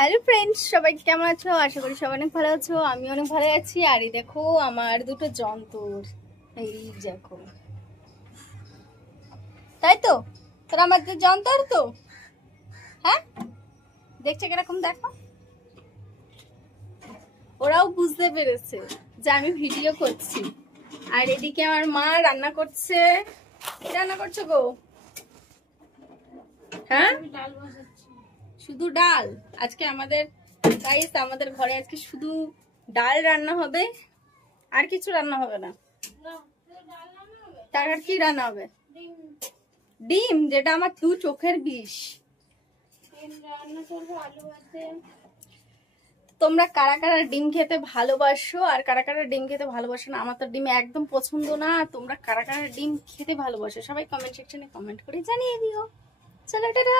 Hello friends, সবাই কেমন আছো? আশা করি সবাই অনেক ভালো আছো। আমি অনেক ভালো আছি। আর এই দেখো আমার দুটো যন্তর, এই দেখো, তাই তো? তোরা আমার দুটো যন্তর তো, হ্যাঁ? দেখছে কিরকম দেখো, ওরাও বুঝতে পেরেছে যে আমি ভিডিও করছি। আর এদিকে আমার মা রান্না করছে। কি রান্না করছো গো? হ্যাঁ, শুধু ডাল? আজকে আমাদের গাইস, আমাদের ঘরে আজকে শুধু ডাল রান্না হবে, আর কিছু রান্না হবে না। তার কি রান্না হবে? ডিম, যেটা আমার দু চোখের বিষ। তোমরা কারা কারা ডিম খেতে ভালোবাসো আর কারা কারা ডিম খেতে ভালোবাসো না? আমার তো ডিম একদম পছন্দ না। তোমরা কারা কারা ডিম খেতে ভালোবাসো সবাই কমেন্ট সেকশনে কমেন্ট করে জানিয়ে দিও। চলো টাটা।